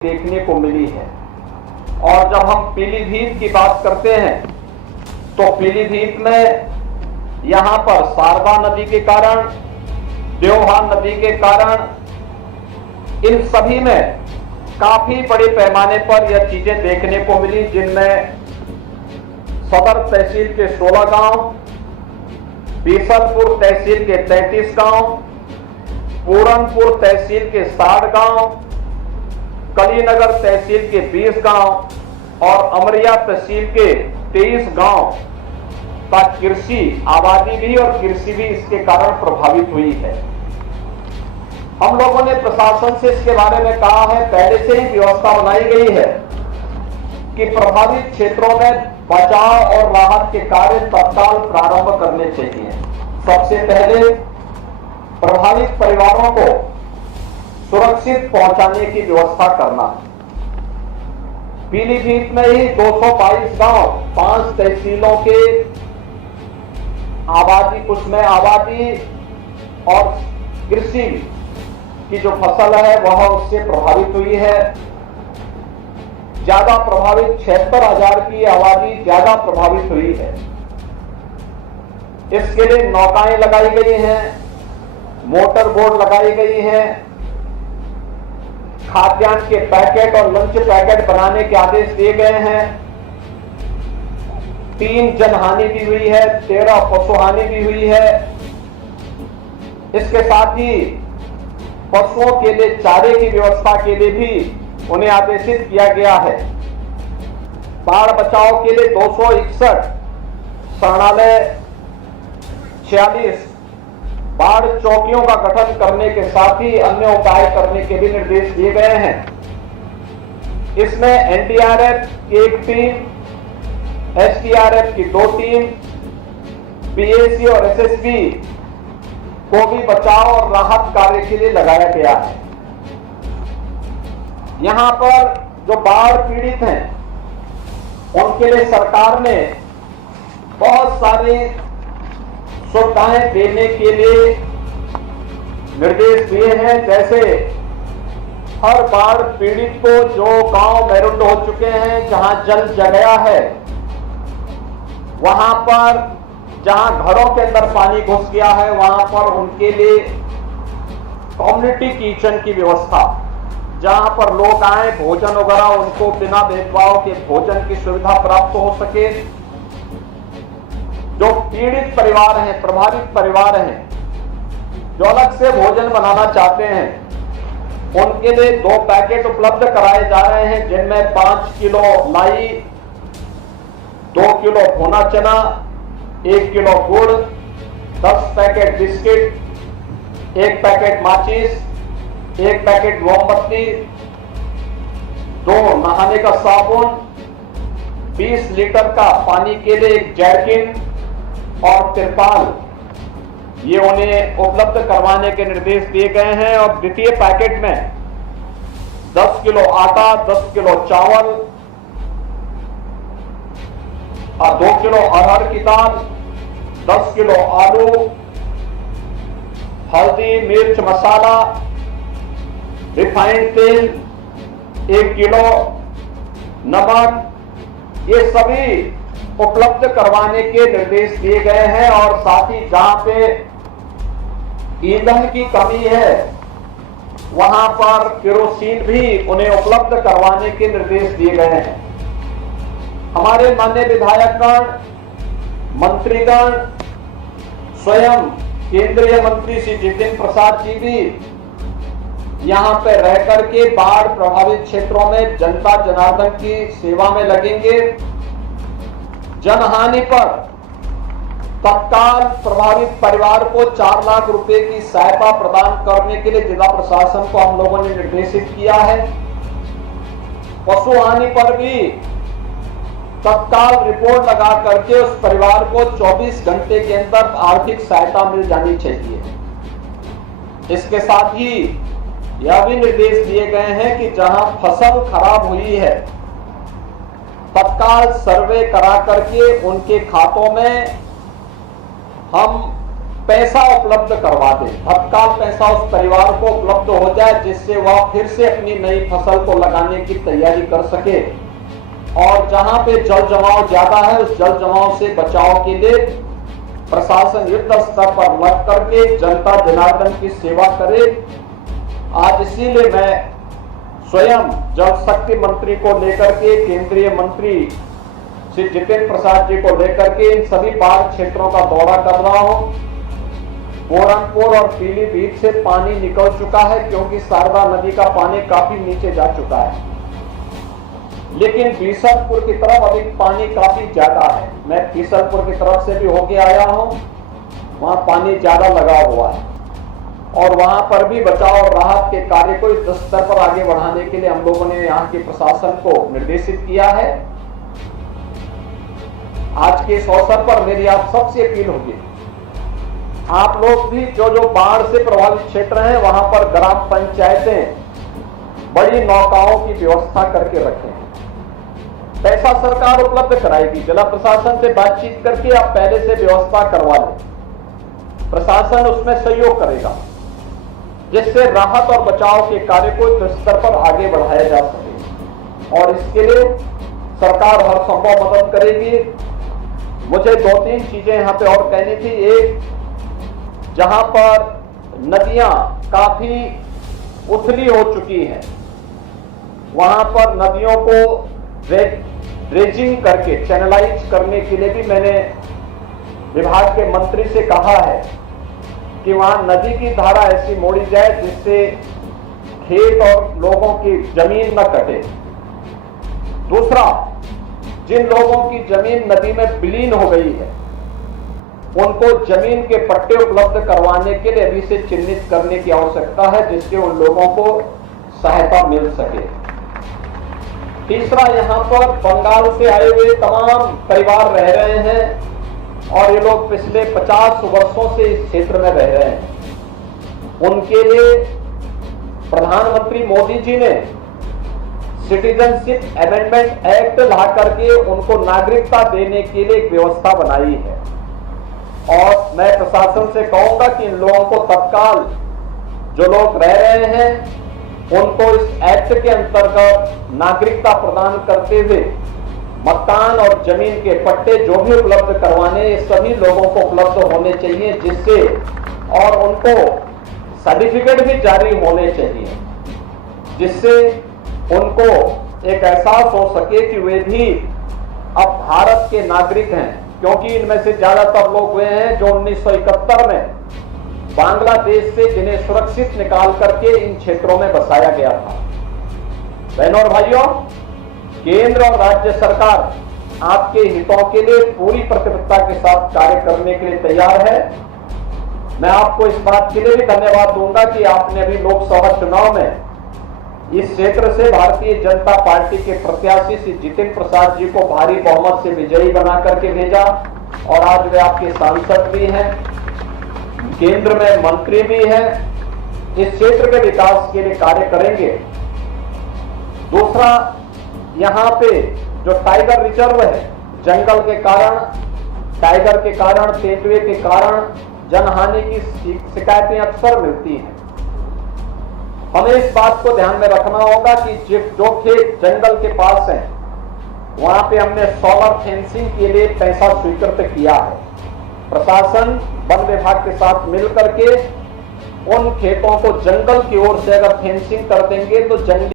देखने को मिली है। और जब हम पीलीभीत की बात करते हैं तो पीलीभीत में यहां पर शारदा नदी के कारण, देवहान नदी के कारण, इन सभी में काफी बड़े पैमाने पर यह चीजें देखने को मिली, जिनमें सदर तहसील के 16 गांव, बीसलपुर तहसील के 33 गांव, पूरनपुर तहसील के 60 गांव, कलीनगर तहसील के 20 गांव और अमरिया तहसील के 23 गांव का कृषि आबादी भी और कृषि भी इसके कारण प्रभावित हुई है। हम लोगों ने प्रशासन से इसके बारे में कहा है, पहले से ही व्यवस्था बनाई गई है कि प्रभावित क्षेत्रों में बचाव और राहत के कार्य तत्काल प्रारंभ करने चाहिए। सबसे पहले प्रभावित परिवारों को सुरक्षित पहुंचाने की व्यवस्था करना। पीलीभीत में ही 222 गांव, 5 तहसीलों के आबादी, उसमें आबादी और कृषि की जो फसल है वह उससे प्रभावित हुई है। ज्यादा प्रभावित 76,000 की आबादी ज्यादा प्रभावित हुई है। इसके लिए नौकाएं लगाई गई हैं, मोटर बोट लगाई गई हैं, खाद्यान्न के पैकेट और लंच पैकेट बनाने के आदेश दिए गए हैं। 3 जनहानि भी हुई है, 13 पशुहानि भी हुई है। इसके साथ ही पशुओं के लिए चारे की व्यवस्था के लिए भी उन्हें आदेशित किया गया है। बाढ़ बचाव के लिए 261 शरणालय, 46 बाढ़ चौकियों का गठन करने के साथ ही अन्य उपाय करने के भी निर्देश दिए गए हैं। इसमें एनडीआरएफ की 1 टीम, एसडीआरएफ की 2 टीम, पीएसी और एसएसबी को भी बचाव और राहत कार्य के लिए लगाया गया है। यहां पर जो बाढ़ पीड़ित हैं उनके लिए सरकार ने बहुत सारी सुविधाएं देने के लिए निर्देश दिए हैं। जैसे हर बाढ़ पीड़ित को जो गांव मैरुंड हो चुके हैं, जहां जल जग गया है, वहां पर जहां घरों के अंदर पानी घुस गया है, वहां पर उनके लिए कम्युनिटी किचन की व्यवस्था, जहां पर लोग आए, भोजन वगैरह उनको बिना भेदभाव के भोजन की सुविधा प्राप्त हो सके। जो पीड़ित परिवार हैं, प्रभावित परिवार हैं, जो अलग से भोजन बनाना चाहते हैं, उनके लिए 2 पैकेट उपलब्ध कराए जा रहे हैं, जिनमें 5 किलो लाई, 2 किलो भुना चना, 1 किलो गुड़, 10 पैकेट बिस्किट, 1 पैकेट माचिस, 1 पैकेट मोमबत्ती, 2 नहाने का साबुन, 20 लीटर का पानी के लिए 1 जैरकिन और तिरपाल, ये उन्हें उपलब्ध करवाने के निर्देश दिए गए हैं। और द्वितीय पैकेट में 10 किलो आटा, 10 किलो चावल और 2 किलो अरहर की दाल, 10 किलो आलू, हल्दी, मिर्च, मसाला, रिफाइंड तेल, 1 किलो नमक, ये सभी उपलब्ध करवाने के निर्देश दिए गए हैं। और साथ ही जहां पे ईंधन की कमी है वहां पर केरोसिन भी उन्हें उपलब्ध करवाने के निर्देश दिए गए हैं। हमारे माननीय विधायकगण, मंत्रीगण, स्वयं केंद्रीय मंत्री श्री जितिन प्रसाद जी भी यहां पर रह करके बाढ़ प्रभावित क्षेत्रों में जनता जनार्दन की सेवा में लगेंगे। जनहानि पर तत्काल प्रभावित परिवार को 4 लाख रुपए की सहायता प्रदान करने के लिए जिला प्रशासन को हम लोगों ने निर्देशित किया है। पशु हानि पर भी तत्काल रिपोर्ट लगा करके उस परिवार को 24 घंटे के अंदर आर्थिक सहायता मिल जानी चाहिए। इसके साथ ही यह भी निर्देश दिए गए हैं कि जहां फसल खराब हुई है, तत्काल सर्वे करा करके उनके खातों में हम पैसा उपलब्ध करवा दें, तत्काल पैसा उस परिवार को उपलब्ध हो जाए जिससे वह फिर से अपनी नई फसल को लगाने की तैयारी कर सके। और जहां पे जल जमाव ज्यादा है उस जल जमाव से बचाव के लिए प्रशासन युद्ध स्तर पर लग करके जनता जनार्दन की सेवा करे। आज इसीलिए मैं स्वयं जल शक्ति मंत्री को लेकर के, केंद्रीय मंत्री श्री जितेंद्र प्रसाद जी को लेकर के इन सभी बाढ़ क्षेत्रों का दौरा कर रहा हूं। गोरखपुर और पीलीभीत से पानी निकल चुका है क्योंकि शारदा नदी का पानी काफी नीचे जा चुका है, लेकिन बीसलपुर की तरफ अभी पानी काफी ज्यादा है। मैं बीसलपुर की तरफ से भी होके आया हूं, वहां पानी ज्यादा लगा हुआ है और वहां पर भी बचाव और राहत के कार्य को इस स्तर पर आगे बढ़ाने के लिए हम लोगों ने यहाँ के प्रशासन को निर्देशित किया है। आज के इस अवसर पर मेरी आप सबसे अपील होगी, आप लोग भी जो बाढ़ से प्रभावित क्षेत्र हैं वहां पर ग्राम पंचायतें बड़ी नौकाओं की व्यवस्था करके रखें। पैसा सरकार उपलब्ध कराएगी, जिला प्रशासन से बातचीत करके आप पहले से व्यवस्था करवा लें, प्रशासन उसमें सहयोग करेगा जिससे राहत और बचाव के कार्य को इस स्तर पर आगे बढ़ाया जा सके और इसके लिए सरकार हर संभव मदद करेगी। मुझे 2-3 चीजें यहाँ पे और कहनी थी। एक, जहां पर नदियां काफी उथली हो चुकी हैं वहां पर नदियों को ड्रेजिंग करके चैनलाइज करने के लिए भी मैंने विभाग के मंत्री से कहा है कि वहां नदी की धारा ऐसी मोड़ी जाए जिससे खेत और लोगों की जमीन न कटे। दूसरा, जिन लोगों की जमीन नदी में विलीन हो गई है उनको जमीन के पट्टे उपलब्ध करवाने के लिए अभी से चिन्हित करने की आवश्यकता है जिससे उन लोगों को सहायता मिल सके। तीसरा, यहाँ पर बंगाल से आए हुए तमाम परिवार रह रहे हैं और ये लोग पिछले 50 वर्षों से इस क्षेत्र में रह रहे हैं। उनके लिए प्रधानमंत्री मोदी जी ने सिटीजनशिप अमेंडमेंट एक्ट ला करके उनको नागरिकता देने के लिए एक व्यवस्था बनाई है और मैं प्रशासन से कहूंगा कि इन लोगों को तत्काल जो लोग रह रहे हैं उनको इस एक्ट के अंतर्गत नागरिकता प्रदान करते हुए मकान और जमीन के पट्टे जो भी उपलब्ध करवाने ये सभी लोगों को उपलब्ध होने चाहिए जिससे और उनको सर्टिफिकेट भी जारी होने चाहिए जिससे उनको एक एहसास हो सके कि वे भी अब भारत के नागरिक हैं, क्योंकि इनमें से ज्यादातर लोग वे हैं जो 1971 में बांग्लादेश से जिन्हें सुरक्षित निकाल करके इन क्षेत्रों में बसाया गया था। बहनों और भाइयों, केंद्र और राज्य सरकार आपके हितों के लिए पूरी प्रतिबद्धता के साथ कार्य करने के लिए तैयार है। मैं आपको इस बात के लिए भी धन्यवाद दूंगा कि आपने अभी लोकसभा चुनाव में इस क्षेत्र से भारतीय जनता पार्टी के प्रत्याशी श्री जितेंद्र प्रसाद जी को भारी बहुमत से विजयी बना करके भेजा और आज वे आपके सांसद भी हैं, केंद्र में मंत्री भी हैं, इस क्षेत्र के विकास के लिए कार्य करेंगे। दूसरा, यहाँ पे जो टाइगर रिजर्व है, जंगल के कारण, टाइगर के कारण, तेंदुए के कारण जनहानि की शिकायतें अक्सर मिलती हैं। हमें इस बात को ध्यान में रखना होगा कि जो खेत जंगल के पास हैं वहां पे हमने सोलर फेंसिंग के लिए पैसा स्वीकृत किया है। प्रशासन वन विभाग के साथ मिलकर के उन खेतों को जंगल की ओर से अगर फेंसिंग कर देंगे तो जंगली